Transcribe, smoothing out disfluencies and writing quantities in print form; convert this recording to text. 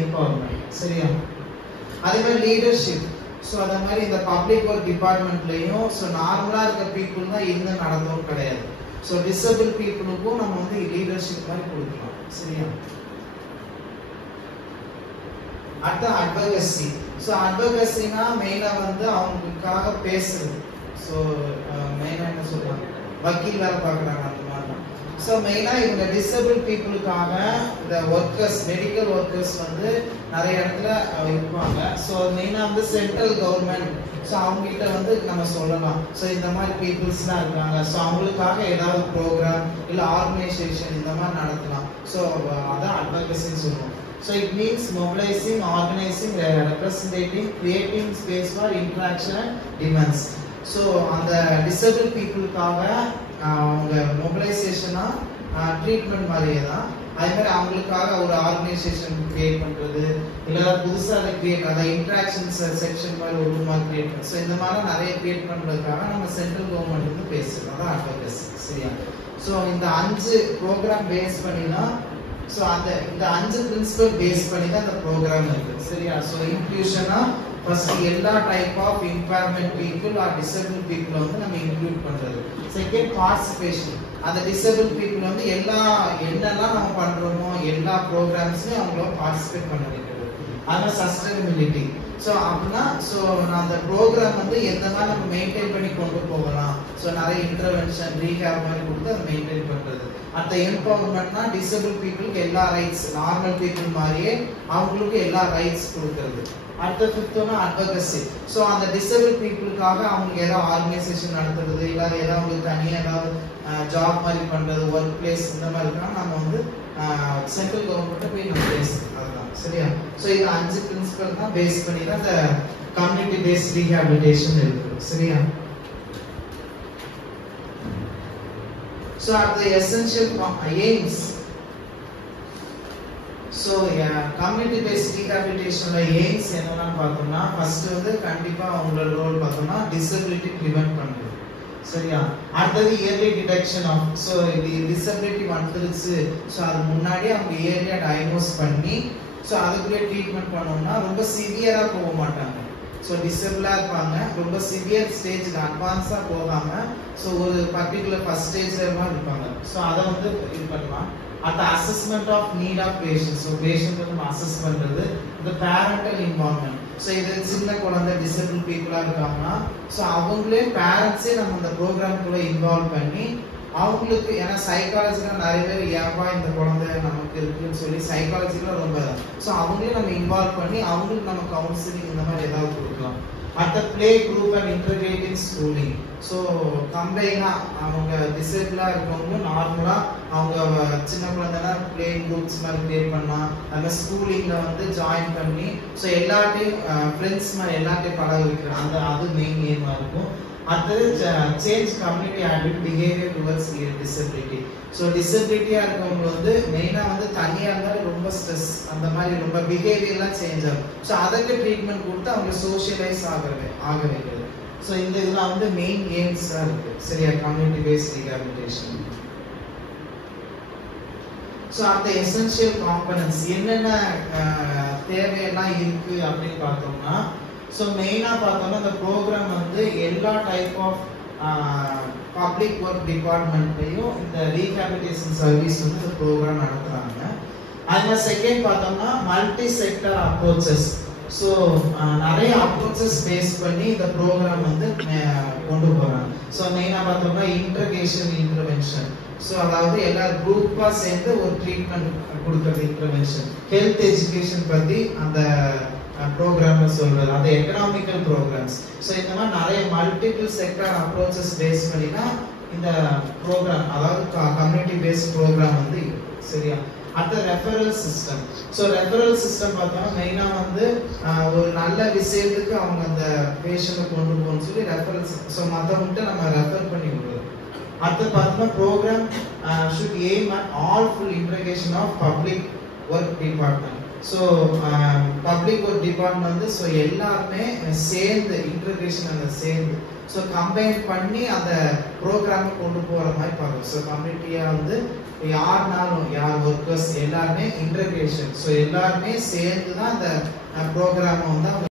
empowerment. சரியா? அதே மாதிரி லீடர்ஷிப். ஸோ அந்த மாதிரி இந்த பப்ளிக் ஒர்க் டிபார்ட்மெண்ட்லையும் ஸோ நார்மலாக இருக்க பீப்புள் தான் இருந்து நடந்தவும் கிடையாது. ஸோ டிசபிள் பீப்புளுக்கும் நம்ம வந்து லீடர்ஷிப் மாதிரி கொடுக்கலாம். சரியா? அடுத்த அட்வொகசி. ஸோ அட்வொகசினா மெயினாக வந்து அவங்களுக்காக பேசுறது. ஸோ மெயினாக என்ன சொல்றாங்க, வக்கீல் வேலை பார்க்குறாங்க அந்த மாதிரி தான். ஸோ மெயினாக இவங்க டிசபிள் பீப்புளுக்காக இந்த ஒர்க்கர்ஸ், மெடிக்கல் ஒர்க்கர்ஸ் வந்து நிறைய இடத்துல இருப்பாங்க. ஸோ மெயினாக வந்து சென்ட்ரல் கவர்மெண்ட், ஸோ அவங்ககிட்ட வந்து நம்ம சொல்லலாம், ஸோ இந்த மாதிரி பீப்புள்ஸ்லாம் இருக்காங்க, ஸோ அவங்களுக்காக ஏதாவது ப்ரோக்ராம் இல்லை ஆர்கனைசேஷன் இந்த மாதிரி நடத்தலாம். ஸோ அதான் அட்வொகசின்னு சொல்லுவோம். So it means mobilizing, organizing, representing, creating space for interaction and demands. So அந்த disabled peopleக்காக அவங்க mobilization-ஆ ட்ரீட்மெண்ட் மாதிரியே தான். அதே மாதிரி அவங்களுக்காக ஒரு ஆர்கனைசேஷன் கிரியேட் பண்றது, இல்லை புதுசாக அதை கிரியேட், அதை இன்ட்ராக்ஷன்ஸ் செக்ஷன் மாதிரி ஒரு மாதிரி கிரியேட் பண்ணுறது. ஸோ இந்த மாதிரி நிறைய கிரியேட் பண்ணுறதுக்காக நம்ம சென்ட்ரல் கவர்மெண்ட் வந்து பேசுகிறோம். அதான் அட்வொகசி. சரியா? ஸோ இந்த 5 ப்ரோக்ராம் பேஸ் பண்ணி தான், ஸோ அந்த இந்த 5 பிரின்சிபல் பேஸ் பண்ணி தான் அந்த ப்ரோக்ராம் இருக்கு. சரியா? ஸோ இன்க்ளூஷனா ஃபர்ஸ்ட் எல்லா type of impairment people or disable people வந்து நம்ம இன்க்ளூட் பண்றது. செகண்ட் பார்ட்டிசிபேஷன், அந்த டிசபிள் பீப்புள் வந்து என்னெல்லாம் நம்ம பண்றோமோ எல்லா ப்ரோக்ராம்ஸ்லயும் அவங்கள பார்ட்டிசிபேட் பண்ண வைக்கிறது. அது சஸ்டைனபிலிட்டி. ஸோ அப்படின்னா ஸோ அந்த ப்ரோக்ராம் வந்து எந்த மாதிரி நம்ம மெயின்டைன் பண்ணி கொண்டு போகலாம். ஸோ நிறைய இன்டர்வென்ஷன், ரீஹேப் மாதிரி கொடுத்து அதை மெயின்டைன் பண்றது. அந்த எம்பவர்மெண்ட்னா டிசபிள் பீப்புளுக்கு எல்லா ரைட்ஸ், நார்மல் பீப்புள் மாதிரியே அவங்களுக்கு எல்லா ரைட்ஸ் கொடுக்கறது. அடுத்த ஃபிஃப்த் ஒன்று அட்வொகசி. ஸோ அந்த டிசபிள் பீப்புளுக்காக அவங்களுக்கு ஏதாவது ஆர்கனைசேஷன் நடத்துறது, இல்லை ஏதாவது அவங்களுக்கு தனியாக ஏதாவது ஜாப் மாதிரி பண்றது, ஒர்க் பிளேஸ் இந்த மாதிரி இருக்கா நம்ம வந்து சென்ட்ரல் கவர்மெண்ட்டை போய் நம்ம பேசுறது. அதுதான். சரியா? ஸோ இது 5 பிரின்சிபல் தான் பேஸ் பண்ணி தான் இந்த கம்யூனிட்டி பேஸ்ட் ரீஹாபிலிட்டேஷன் இருக்கு. சரியா? ஸோ அடுத்த essential aims. So community based ரீஹாபிலிட்டேஷனோட எய்ம்ஸ் என்னென்னு பார்த்தோம்னா, ஃபர்ஸ்ட் வந்து கண்டிப்பா அவங்களோட ரோல் பார்த்தோம்னா டிசபிலிட்டி ப்ரிவென்ட் பண்றது. சரியா? அடுத்தது early detection of, so disability வந்துருச்சு, ஸோ அது முன்னாடியே அவங்க இயர்லியா டயக்னோஸ் பண்ணி ஸோ அதுக்குள்ளே ட்ரீட்மெண்ட் பண்ணோம்னா ரொம்ப சிவியரா போக மாட்டாங்க. ஸோ டிசபிளா இருப்பாங்க, ரொம்ப சிவியர் ஸ்டேஜ்க்கு அட்வான்ஸா போகாம ஸோ ஒரு பர்டிகுலர் ஃபர்ஸ்ட் ஸ்டேஜ்ல இருப்பாங்க. ஸோ அதை வந்து இது பண்ணலாம். அந்த assessment of need of patient, so patient நம்ம அசஸ் பண்றது. இந்த பேரண்டல் இன்வால்வ்மெண்ட், ஸோ இது சின்ன குழந்தை டிசபிள் பீப்புளா இருக்காங்கன்னா ஸோ அவங்களே பேரண்ட்ஸே நம்ம இந்த ப்ரோக்ராம்குள்ள இன்வால்வ் பண்ணி அவங்களுக்கு, ஏன்னா சைக்காலஜிக்கலா நிறைய பேர் ஏன்பா இந்த குழந்தை நமக்கு இருக்குன்னு சொல்லி சைக்காலஜிக்கலா ரொம்ப, ஸோ அவங்களே நம்ம இன்வால்வ் பண்ணி அவங்களுக்கு நம்ம கவுன்சிலிங் இந்த மாதிரி ஏதாவது கொடுக்கலாம். அடுத்த play group and integrating schooling. So கம்பைனா அவங்க டிசேபிளா இருக்கவங்க நார்மலா அவங்க சின்ன குழந்தைனா பிளே குரூப்ஸ் மாதிரி கிரியேட் பண்ணலாம். அந்த ஸ்கூலிங்ல வந்து ஜாயின் பண்ணி ஸோ எல்லாத்தையும் ஃப்ரெண்ட்ஸ் மாதிரி எல்லாத்தையும் பழக வைக்கிறோம். அந்த அது மெயின் எய்மா இருக்கும். அடுத்தது change community attitude behaviour towards disability. So டிசபிலிட்டியா இருக்கவங்க வந்து மெயினா வந்து தனியா இருந்தாலும் ரொம்ப ஸ்ட்ரெஸ் அந்த மாதிரி ரொம்ப பிஹேவியர்லாம் சேஞ்ச் ஆகும். ஸோ அதுக்கு ட்ரீட்மெண்ட் கொடுத்து அவங்க சோஷியலைஸ் ஆக வைக்கிறது. ஸோ இந்த இதெல்லாம் வந்து மெயின் எய்ம்ஸா இருக்கு. சரியா? Community paste rehabilitation. ஸோ அந்த எசென்ஷியல் காம்பனன்ட்ஸ் என்னென்ன தேவையெல்லாம் இருக்கு அப்படின்னு பார்த்தோம்னா, ஸோ மெயினாக பார்த்தோம்னா இந்த ப்ரோக்ராம் வந்து எல்லா டைப் ஆஃப் பப்ளிக் ஒர்க் டிபார்ட்மெண்ட்லையும் இந்த ரீஹாபிலிட்டேஷன் சர்வீஸ் வந்து இந்த ப்ரோக்ராம் நடத்துறாங்க. அதுல செகண்ட் பார்த்தோம்னா மல்டி செக்டர் அப்ரோச்சஸ். ஸோ நிறைய அப்ரோச்சஸ் பேஸ் பண்ணி இந்த ப்ரோக்ராம் வந்து கொண்டு போறாங்க. ஸோ மெயினாக பார்த்தோம்னா இன்டர்கேஷன் இன்டர்வென்ஷன். ஸோ அதாவது எல்லா குரூப்பா சேர்ந்து ஒரு ட்ரீட்மெண்ட் கொடுக்கறது இன்டர்வென்ஷன். ஹெல்த் எஜுகேஷன் பத்தி அந்த ப்ரோக்ராம் சொல்றது, அது எக்கனாமிக்கல் ப்ரோக்ராம்ஸ். ஸோ இந்த மாதிரி நிறைய மல்டிபிள் செக்டர் அப்ரோச்சஸ் பேஸ் பண்ணி தான் இந்த ப்ரோக்ராம், அதாவது கம்யூனிட்டி பேஸ்ட் ப்ரோக்ராம் வந்து. சரியா? அடுத்த referral system. So referral system பார்த்தோம்னா மெயினா வந்து ஒரு நல்ல விஷயத்துக்கு அவங்க அந்த பேஷண்ட்டை கொண்டு போகணும்னு சொல்லி ரெஃபரல். ஸோ மற்றவங்கள்ட்ட நம்ம ரெஃபர் பண்ணி விடுறது. அடுத்து பார்த்தோம்னா program should aim at all full integration of public work department. So public ஒரு டிபார்ட்மெண்ட் வந்து ஸோ எல்லாருமே சேர்ந்து இன்டகிரேஷன் அந்த சேர்ந்து ஸோ கம்பைன் பண்ணி அந்த ப்ரோக்ராமை கொண்டு போகிற மாதிரி பார்க்கணும். ஸோ கம்யூனிட்டியாக வந்து யாருனாலும் யார் ஒர்க்கர்ஸ் எல்லாருமே இன்டகிரேஷன் ஸோ எல்லாருமே சேர்ந்து தான் அந்த ப்ரோக்ராமை வந்து